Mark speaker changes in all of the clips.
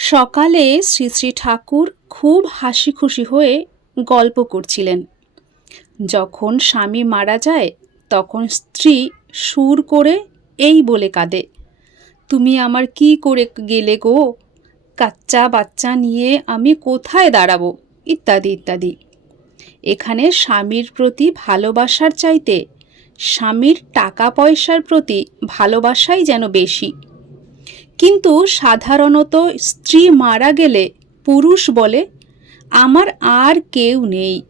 Speaker 1: সকালে শ্রী শ্রী ঠাকুর খুব হাসি খুশি হয়ে গল্প করছিলেন। যখন স্বামী মারা যায়, তখন স্ত্রী সুর করে এই বলে কাঁদে, তুমি আমার কি করে গেলে গো? কাচ্চা বাচ্চা নিয়ে আমি কোথায় দাঁড়াবো? ইত্যাদি ইত্যাদি। এখানে স্বামীর প্রতি ভালোবাসার চাইতে স্বামীর টাকা পয়সার প্রতি ভালোবাসাই যেন বেশি। কিন্তু সাধারণত স্ত্রী মারা গেলে পুরুষ বলে, আমার আর কেউ নেই।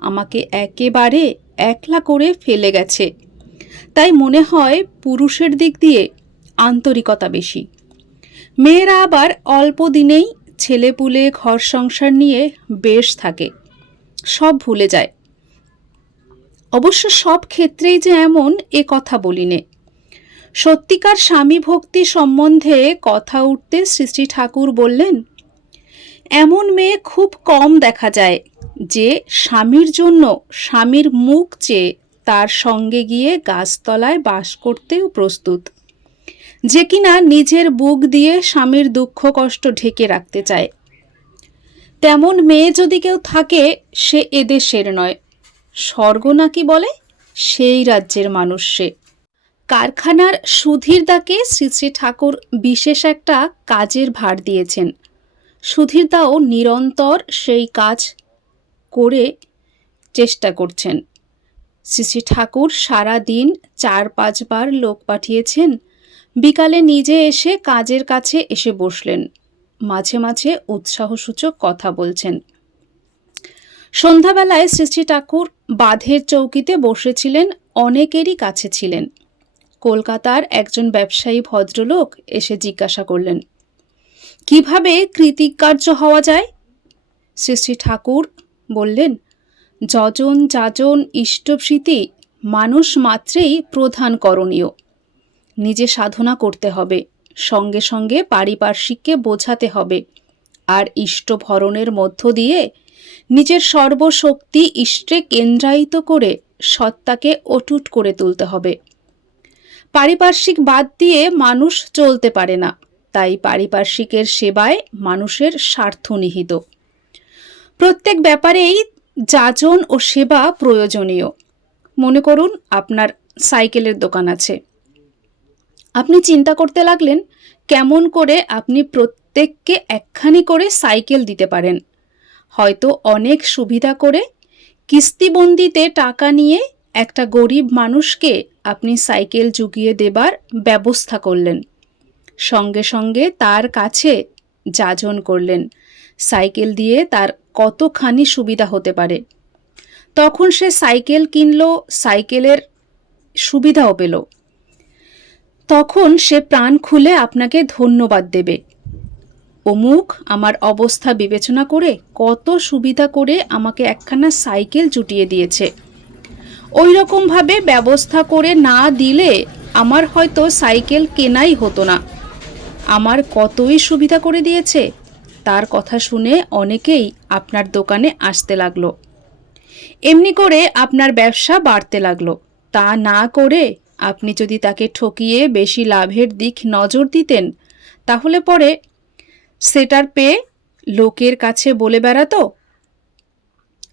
Speaker 1: আমাকে একেবারে একলা করে ফেলে গেছে। তাই মনে হয় পুরুষের দিক দিয়ে আন্তরিকতা বেশি। মেয়েরা আবার অল্প দিনেই ছেলেপুলে ঘর সংসার নিয়ে বেশ থাকে। সব ভুলে যায়। অবশ্য সব ক্ষেত্রেই যে এমন এ কথা বলিনে। সত্যিকার স্বামী ভক্তি সম্বন্ধে কথা উঠতে শ্রী ঠাকুর বললেন, এমন মেয়ে খুব কম দেখা যায় যে স্বামীর জন্য স্বামীর মুখ চেয়ে তার সঙ্গে গিয়ে গাছতলায় বাস করতেও প্রস্তুত, যে কিনা নিজের বুক দিয়ে স্বামীর দুঃখ কষ্ট ঢেকে রাখতে চায়। তেমন মেয়ে যদি কেউ থাকে, সে এদেশের নয়, স্বর্গ নাকি বলে সেই রাজ্যের মানুষ সে। কারখানার সুধীরদাকে শ্রী শ্রী ঠাকুর বিশেষ একটা কাজের ভার দিয়েছেন। সুধীরদাও নিরন্তর সেই কাজ করে চেষ্টা করছেন। শ্রী শ্রী ঠাকুর সারা দিন চার পাঁচবার লোক পাঠিয়েছেন। বিকালে নিজে এসে কাজের কাছে এসে বসলেন। মাঝে মাঝে উৎসাহসূচক কথা বলছেন। সন্ধ্যাবেলায় শ্রী শ্রী ঠাকুর বাঁধের চৌকিতে বসেছিলেন, অনেকেরই কাছে ছিলেন। কলকাতার একজন ব্যবসায়ী ভদ্রলোক এসে জিজ্ঞাসা করলেন, কীভাবে কৃতিকার্য হওয়া যায়? শ্রী শ্রী ঠাকুর বললেন, যজন যাজন ইষ্টপ্রীতি মানুষ মাত্রেই প্রধান করণীয়। নিজে সাধনা করতে হবে, সঙ্গে সঙ্গে পারিপার্শ্বিককে বোঝাতে হবে, আর ইষ্টভরণের মধ্য দিয়ে নিজের সর্বশক্তি ইষ্টে কেন্দ্রায়িত করে সত্তাকে অটুট করে তুলতে হবে। পারিপার্শ্বিক বাদ দিয়ে মানুষ চলতে পারে না। তাই পারিপার্শ্বিকের সেবায় মানুষের স্বার্থ নিহিত। প্রত্যেক ব্যাপারেই যাজন ও সেবা প্রয়োজনীয়। মনে করুন, আপনার সাইকেলের দোকান আছে। আপনি চিন্তা করতে লাগলেন, কেমন করে আপনি প্রত্যেককে একখানি করে সাইকেল দিতে পারেন? হয়তো অনেক সুবিধা করে কিস্তিবন্দিতে টাকা নিয়ে একটা গরিব মানুষকে আপনি সাইকেল জুগিয়ে দেবার ব্যবস্থা করলেন। সঙ্গে সঙ্গে তার কাছে যাজন করলেন। সাইকেল দিয়ে তার কতখানি সুবিধা হতে পারে। তখন সে সাইকেল কিনল, সাইকেলের সুবিধাও পেল। তখন সে প্রাণ খুলে আপনাকে ধন্যবাদ দেবে। অমুক, আমার অবস্থা বিবেচনা করে কত সুবিধা করে আমাকে একখানা সাইকেল জুটিয়ে দিয়েছে। ওই রকমভাবে ব্যবস্থা করে না দিলে আমার হয়তো সাইকেল কেনাই হতো না। আমার কতই সুবিধা করে দিয়েছে, তার কথা শুনে অনেকেই আপনার দোকানে আসতে লাগল। এমনি করে আপনার ব্যবসা বাড়তে লাগল। তা না করে আপনি যদি তাকে ঠকিয়ে বেশি লাভের দিক নজর দিতেন, তাহলে পরে সেটার পেয়ে লোকের কাছে বলে বেড়াতো?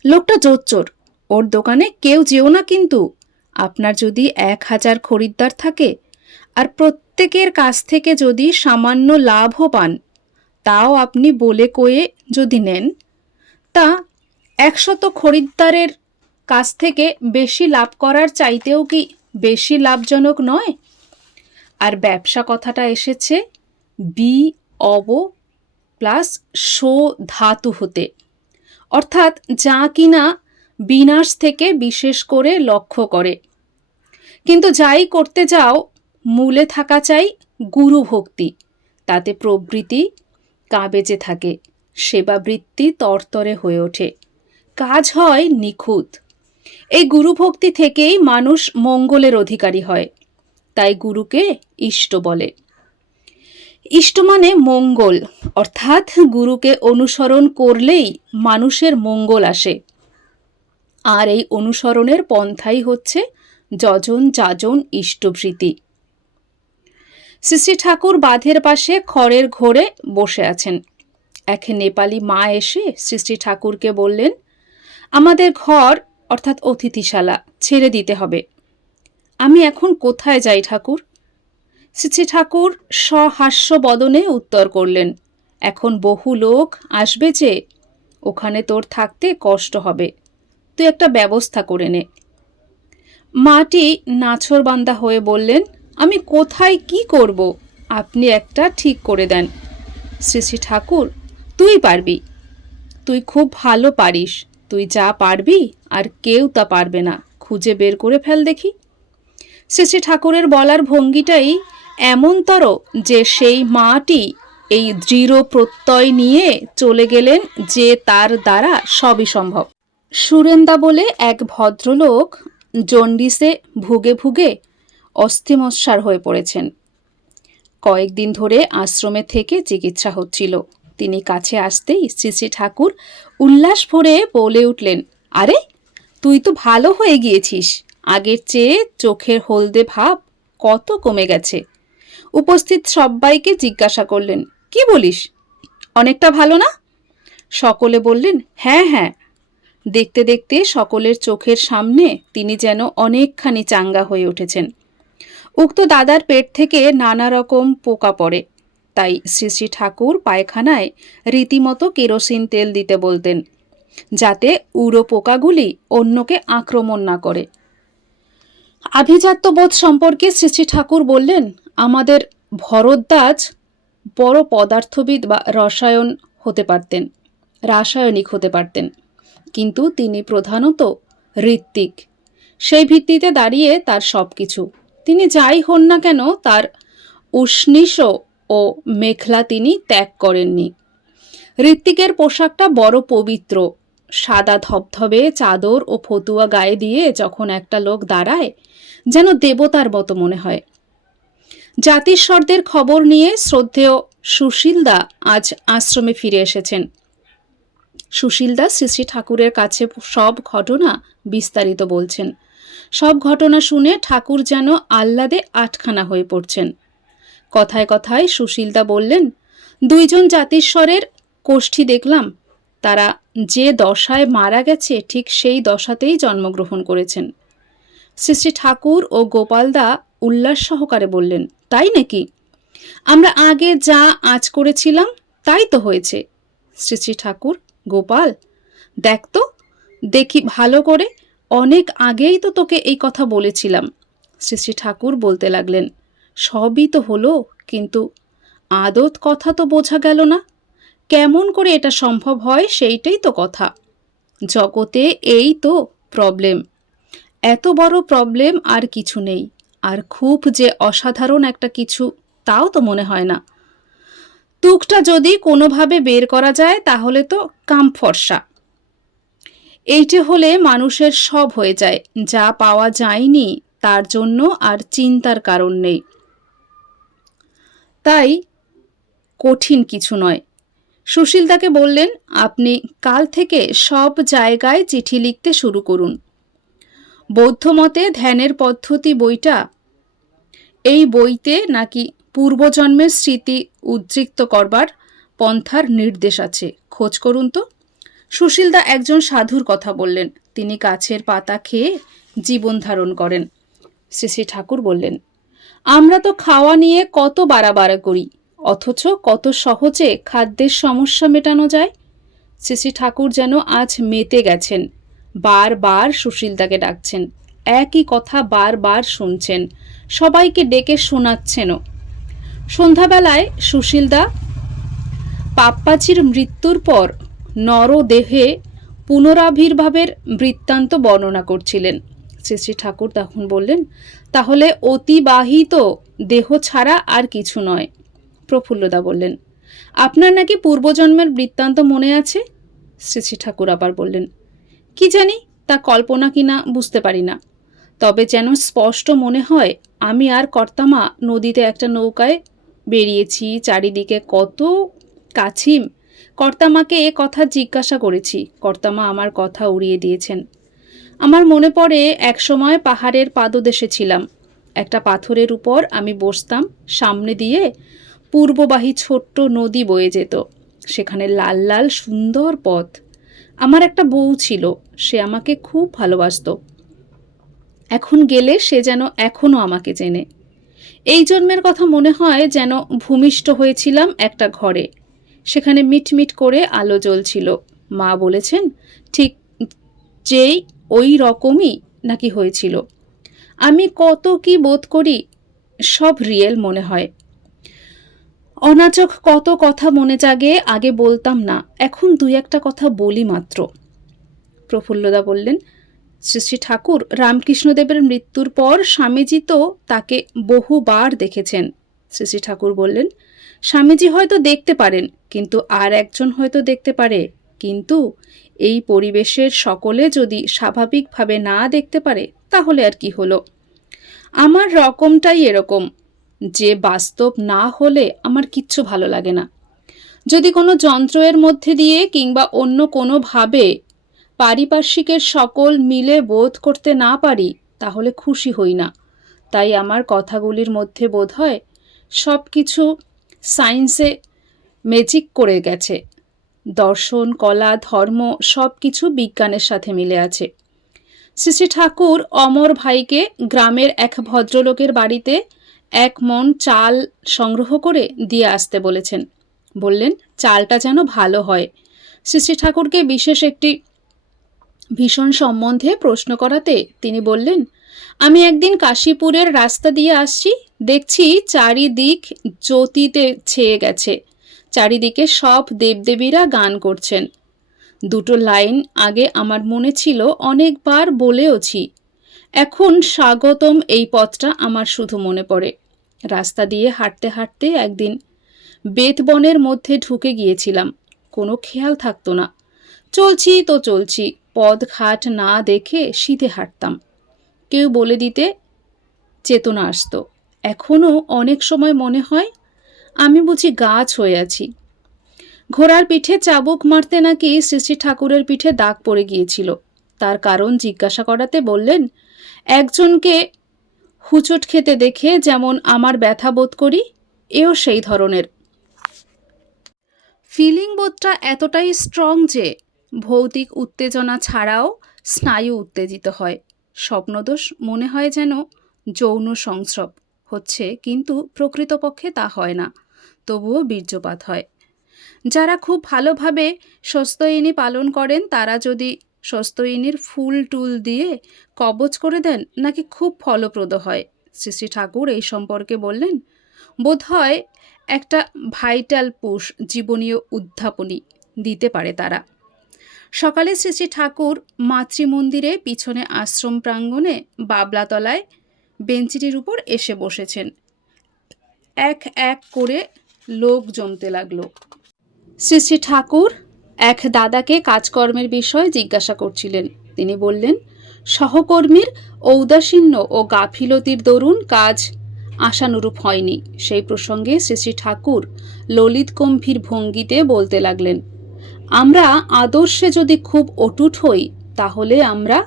Speaker 1: লোকটা জোচ্চোর ওর দোকানে কেউ যেও না কিন্তু। আপনার যদি এক হাজার খরিদ্দার থাকে, আর প্রত্যেকের কাছ থেকে যদি সামান্য লাভও পান, তাও আপনি বলে কয়ে যদি নেন, তা একশত খরিদ্দারের কাছ থেকে বেশি লাভ করার চাইতেও কি বেশি লাভজনক নয়? আর ব্যবসা কথাটা এসেছে, বি অব প্লাস শো ধাতু হতে। অর্থাৎ যা কিনা বিনাশ থেকে বিশেষ করে লক্ষ্য করে। কিন্তু যাই করতে যাও, মূলে থাকা চাই গুরু ভক্তি। তাতে প্রবৃত্তি কাবেজে থাকে সেবাবৃত্তি তরতরে হয়ে ওঠে। কাজ হয় নিখুঁত। এই গুরুভক্তি থেকেই মানুষ মঙ্গলের অধিকারী হয়, তাই গুরুকে ইষ্ট বলে। ইষ্ট মানে মঙ্গল, অর্থাৎ গুরুকে অনুসরণ করলেই মানুষের মঙ্গল আসে। আর এই অনুসরণের পন্থাই হচ্ছে যজন যাজন ইষ্টভৃতি। শ্রী ঠাকুর বাঁধের পাশে খড়ের ঘোরে বসে আছেন। এক নেপালি মা এসে শ্রী ঠাকুরকে বললেন, আমাদের ঘর, অর্থাৎ অতিথিশালা, ছেড়ে দিতে হবে। আমি এখন কোথায় যাই ঠাকুর? শ্রী ঠাকুর সহাস্য বদনে উত্তর করলেন, এখন বহু লোক আসবে যে, ওখানে তোর থাকতে কষ্ট হবে। তুই একটা ব্যবস্থা করে নে। মাটি নাছরবান্দা হয়ে বললেন, আমি কোথায় কি করব? আপনি একটা ঠিক করে দেন। শ্রী শ্রী ঠাকুর, তুই পারবি। তুই খুব ভালো পারিস। তুই যা পারবি, আর কেউ তা পারবে না। খুঁজে বের করে ফেল দেখি। শ্রী শ্রী ঠাকুরের বলার ভঙ্গিটাই এমনতর যে সেই মাটি এই দৃঢ় প্রত্যয় নিয়ে চলে গেলেন যে তার দ্বারা সবই সম্ভব। সুরেন্দা বলে এক ভদ্রলোক জন্ডিসে ভুগে ভুগে অস্থিমস্যার হয়ে পড়েছেন। কয়েকদিন ধরে আশ্রমে থেকে চিকিৎসা হচ্ছিল। তিনি কাছে আসতেই শ্রী শ্রী ঠাকুর উল্লাস ভরে বলে উঠলেন, আরে, তুই তো ভালো হয়ে গিয়েছিস। আগের চেয়ে চোখের হলদে ভাব কত কমে গেছে। উপস্থিত সবাইকে জিজ্ঞাসা করলেন, কি বলিস? অনেকটা ভালো না? সকলে বললেন হ্যাঁ হ্যাঁ দেখতে দেখতে সকলের চোখের সামনে তিনি যেন অনেকখানি চাঙ্গা হয়ে উঠেছেন। উক্ত দাদার পেট থেকে নানা রকম পোকা পড়ে। তাই শ্রী শ্রী ঠাকুর পায়খানায় রীতিমতো কেরোসিন তেল দিতে বলতেন, যাতে উড়ো পোকাগুলি অন্যকে আক্রমণ না করে। আভিজাত্যবোধ সম্পর্কে শ্রী শ্রী ঠাকুর বললেন, আমাদের ভরদ্বাজ বড় পদার্থবিদ বা রসায়ন হতে পারতেন, রাসায়নিক হতে পারতেন। কিন্তু তিনি প্রধানত ঋত্বিক। সেই ভিত্তিতে দাঁড়িয়ে তার সব কিছু তিনি যাই হন না কেন, তার উষ্ণিস ও মেখলা তিনি ত্যাগ করেননি। ঋত্বিকের পোশাকটা বড় পবিত্র। সাদা ধবধবে, চাদর ও ফতুয়া গায়ে দিয়ে যখন একটা লোক দাঁড়ায়, যেন দেবতার মতো মনে হয়। জাতিস্বরদের খবর নিয়ে শ্রদ্ধেয় সুশীলদা আজ আশ্রমে ফিরে এসেছেন। সুশীলদা শ্রী শ্রী ঠাকুরের কাছে সব ঘটনা বিস্তারিত বলছেন। সব ঘটনা শুনে ঠাকুর যেন আহ্লাদে আটখানা হয়ে পড়ছেন। কথায় কথায় সুশীলদা বললেন, দুইজন জাতিস্বরের কোষ্ঠী দেখলাম। তারা যে দশায় মারা গেছে ঠিক সেই দশাতেই জন্মগ্রহণ করেছেন। শ্রী শ্রী ঠাকুর ও গোপালদা উল্লাস সহকারে বললেন, তাই নাকি? আমরা আগে যা আজ করেছিলাম তাই তো হয়েছে। শ্রী শ্রী ঠাকুর গোপাল, দেখ তো, দেখি ভালো করে, অনেক আগেই তো তোকে এই কথা বলেছিলাম। শ্রী শ্রী ঠাকুর বলতে লাগলেন, সবই তো হলো, কিন্তু আদত কথা তো বোঝা গেল না। কেমন করে এটা সম্ভব হয় সেইটাই তো কথা। জগতে এই তো প্রবলেম এত বড় প্রবলেম আর কিছু নেই, আর খুব যে অসাধারণ একটা কিছু, তাও তো মনে হয় না। তুকটা যদি কোনোভাবে বের করা যায়, তাহলে তো কাম ফর্সা। এইটে হলে মানুষের সব হয়ে যায়, যা পাওয়া যায়নি তার জন্য আর চিন্তার কারণ নেই। তাই কঠিন কিছু নয়। সুশীলদাকে বললেন, আপনি কাল থেকে সব জায়গায় চিঠি লিখতে শুরু করুন। বৌদ্ধমতে ধ্যানের পদ্ধতি বইটা, এই বইতে নাকি পূর্বজন্মের স্মৃতি উদ্রিক্ত করবার পন্থার নির্দেশ আছে। খোঁজ করুন তো। সুশীলদা একজন সাধুর কথা বললেন। তিনি গাছের পাতা খেয়ে জীবন ধারণ করেন। শ্রী শ্রী ঠাকুর বললেন, আমরা তো খাওয়া নিয়ে কত বাড়াবাড়া করি, অথচ কত সহজে খাদ্যের সমস্যা মেটানো যায়। শ্রী শ্রী ঠাকুর যেন আজ মেতে গেছেন। বারবার সুশীলদাকে ডাকছেন। একই কথা বারবার শুনছেন। সবাইকে ডেকে শোনাচ্ছেনও। সন্ধ্যাবেলায় সুশীলদা পাপ্পাচির মৃত্যুর পর নরদেহে পুনরাবির্ভাবের বৃত্তান্ত বর্ণনা করছিলেন। শ্রী শ্রী ঠাকুর তখন বললেন, তাহলে অতিবাহিত দেহ ছাড়া আর কিছু নয়। প্রফুল্লদা বললেন, আপনার নাকি পূর্বজন্মের বৃত্তান্ত মনে আছে? শ্রী শ্রী ঠাকুর আবার বললেন, কি জানি, তা কল্পনা কিনা বুঝতে পারি না। তবে যেন স্পষ্ট মনে হয়, আমি আর কর্তামা নদীতে একটা নৌকায় বেরিয়েছি, চারিদিকে কত কাছিম। কর্তামাকে এ কথা জিজ্ঞাসা করেছি। কর্তামা আমার কথা উড়িয়ে দিয়েছেন। আমার মনে পড়ে, একসময় পাহাড়ের পাদদেশে ছিলাম। একটা পাথরের উপর আমি বসতাম, সামনে দিয়ে পূর্ববাহী ছোট্ট নদী বয়ে যেত। সেখানে লাল লাল, সুন্দর পথ। আমার একটা বউ ছিল, সে আমাকে খুব ভালোবাসতো। এখন গেলে সে যেন এখনও আমাকে চেনে। এই জন্মের কথা মনে হয় যেন ভূমিষ্ঠ হয়েছিলাম একটা ঘরে। সেখানে মিটমিট করে আলো জ্বলছিল। মা বলেছেন, ঠিক যেই ওই রকমই নাকি হয়েছিল। আমি কত কি বোধ করি সব রিয়েল মনে হয়। অনাচক কত কথা মনে জাগে, আগে বলতাম না, এখন দুই একটা কথা বলি মাত্র। প্রফুল্লদা বললেন শ্রী শ্রী ঠাকুর রামকৃষ্ণদেবের মৃত্যুর পর স্বামীজি তো তাকে বহুবার দেখেছেন। শ্রী শ্রী ঠাকুর বললেন, স্বামীজি হয়তো দেখতে পারেন, কিন্তু আর একজন হয়তো দেখতে পারে। কিন্তু এই পরিবেশের সকলে যদি স্বাভাবিকভাবে না দেখতে পারে, তাহলে আর কি হলো? আমার রকমটাই এরকম। যে বাস্তব না হলে আমার কিচ্ছু ভালো লাগে না। যদি কোনো যন্ত্রের মধ্যে দিয়ে কিংবা অন্য কোনোভাবে পারিপার্শ্বিকের সকল মিলে বোধ করতে না পারি, তাহলে খুশি হই না। তাই আমার কথাগুলির মধ্যে বোধ হয় সব কিছু সায়েন্সে ম্যাজিক করে গেছে। দর্শন, কলা, ধর্ম সব কিছু বিজ্ঞানের সাথে মিলে আছে। শ্রী ঠাকুর অমর ভাইকে গ্রামের এক ভদ্রলোকের বাড়িতে এক মন চাল সংগ্রহ করে দিয়ে আসতে বলেছেন। বললেন, চালটা যেন ভালো হয়। শ্রী ঠাকুরকে বিশেষ একটি ভীষণ সম্বন্ধে প্রশ্ন করাতে তিনি বললেন, আমি একদিন কাশীপুরের রাস্তা দিয়ে আসছি, দেখছি চারিদিক জ্যোতিতে ছেয়ে গেছে। চারিদিকে সব দেবদেবীরা গান করছেন। দুটো লাইন আগে আমার মনে ছিল অনেকবার বলেওছি। এখন স্বাগতম এই পথটা আমার শুধু মনে পড়ে। রাস্তা দিয়ে হাঁটতে হাঁটতে একদিন বেতবনের মধ্যে ঢুকে গিয়েছিলাম। কোনো খেয়াল থাকতো না। চলছি তো চলছি। পদ ঘাট না দেখে শীতে হাঁটতাম। কেউ বলে দিতে চেতনা আসতো। এখনও অনেক সময় মনে হয়, আমি বুঝি গাছ হয়ে আছি। ঘোড়ার পিঠে চাবুক মারতে নাকি শ্রী শ্রী ঠাকুরের পিঠে দাগ পড়ে গিয়েছিল। তার কারণ জিজ্ঞাসা করাতে বললেন, একজনকে হুচট খেতে দেখে যেমন আমার ব্যথা বোধ করি, এও সেই ধরনের। ফিলিং বোধটা এতটাই স্ট্রং যে ভৌতিক উত্তেজনা ছাড়াও স্নায়ু উত্তেজিত হয়। স্বপ্নদোষ মনে হয় যেন যৌন সংস্রব হচ্ছে, কিন্তু প্রকৃতপক্ষে তা হয় না, তবুও বীর্যপাত হয়। যারা খুব ভালোভাবে স্বস্ত্যয়িনী পালন করেন, তারা যদি স্বস্তয়িনীর ফুল টুল দিয়ে কবচ করে দেন, নাকি খুব ফলপ্রদ হয়? শ্রী শ্রী ঠাকুর এই সম্পর্কে বললেন, বোধ হয় একটা ভাইটাল পুষ জীবনীয় উদ্যাপনী দিতে পারে তারা। সকালে শ্রী শ্রী ঠাকুর মাতৃমন্দিরে পিছনে আশ্রম প্রাঙ্গণে বাবলাতলায় বেঞ্চিটির উপর এসে বসেছেন। এক এক করে লোক জমতে লাগল। শ্রী শ্রী ঠাকুর এক দাদাকে কাজকর্মের বিষয়ে জিজ্ঞাসা করছিলেন। তিনি বললেন, সহকর্মীর ঔদাসীন্য ও গাফিলতির দরুন কাজ আশানুরূপ হয়নি। সেই প্রসঙ্গে শ্রী শ্রী ঠাকুর ললিত গম্ভীর ভঙ্গিতে বলতে লাগলেন আমরা আদর্শে যদি খুব অটুট হই, তাহলে আমরা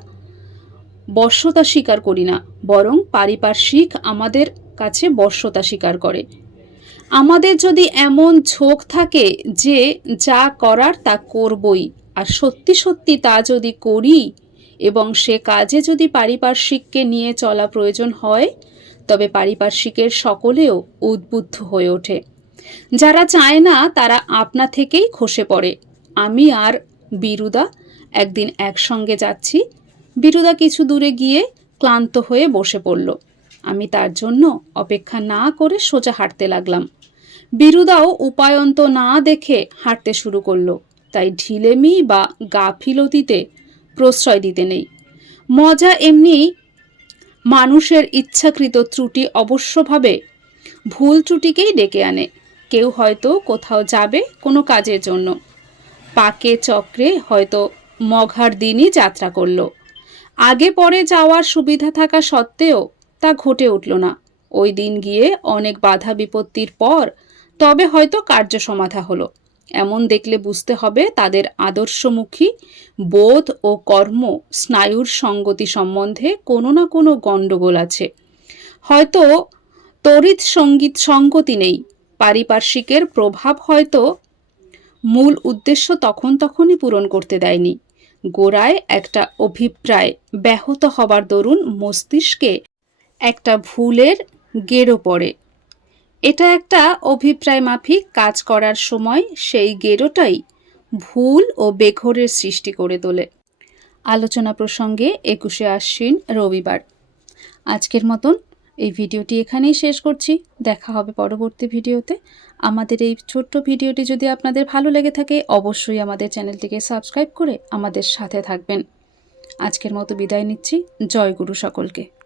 Speaker 1: বর্ষতা স্বীকার করি না, বরং পারিপার্শ্বিক আমাদের কাছে বর্ষতা স্বীকার করে। আমাদের যদি এমন ঝোঁক থাকে যে, যা করার তা করবই, আর সত্যি সত্যি তা যদি করি, এবং সে কাজে যদি পারিপার্শ্বিককে নিয়ে চলা প্রয়োজন হয়, তবে পারিপার্শ্বিকের সকলেও উদ্বুদ্ধ হয়ে ওঠে। যারা চায় না, তারা আপনা থেকেই খসে পড়ে। আমি আর বিরুদা একদিন একসঙ্গে যাচ্ছি। বিরুদা কিছু দূরে গিয়ে ক্লান্ত হয়ে বসে পড়ল। আমি তার জন্য অপেক্ষা না করে সোজা হাঁটতে লাগলাম। বিরুদাও উপায়ন্ত না দেখে হাঁটতে শুরু করল। তাই ঢিলেমি বা গাফিলতিতে প্রশ্রয় দিতে নেই। মজা এমনি মানুষের ইচ্ছাকৃত ত্রুটি অবশ্যভাবে ভুল ত্রুটিকেই ডেকে আনে। কেউ হয়তো কোথাও যাবে কোনো কাজের জন্য। পাকে চক্রে হয়তো মঘার দিনই যাত্রা করল। আগে পরে যাওয়ার সুবিধা থাকা সত্ত্বেও তা ঘটে উঠল না। ওই দিন গিয়ে অনেক বাধা বিপত্তির পর তবে হয়তো কার্য সমাধা হলো। এমন দেখলে বুঝতে হবে তাদের আদর্শমুখী বোধ ও কর্ম স্নায়ুর সঙ্গতি সম্বন্ধে কোনো না কোনো গণ্ডগোল আছে। হয়তো তড়িৎ সংগীত সঙ্গতি নেই। পারিপার্শ্বিকের প্রভাব হয়তো মূল উদ্দেশ্য তখন তখনই পূরণ করতে দেয়নি। গোড়ায় একটা অভিপ্রায় ব্যাহত হবার দরুন মস্তিষ্কে একটা ভুলের গেরো পড়ে। এটা একটা অভিপ্রায় মাফিক কাজ করার সময় সেই গেরোটাই ভুল ও বেঘরের সৃষ্টি করে তোলে। আলোচনা প্রসঙ্গে একুশে আশ্বিন, রবিবার। আজকের মতন এই ভিডিওটি এখানেই শেষ করছি। দেখা হবে পরবর্তী ভিডিওতে। আমাদের এই ছোট্ট ভিডিওটি যদি আপনাদের ভালো লেগে থাকে, অবশ্যই আমাদের চ্যানেলটিকে সাবস্ক্রাইব করে আমাদের সাথে থাকবেন। আজকের মতো বিদায় নিচ্ছি। জয় গুরু সকলকে।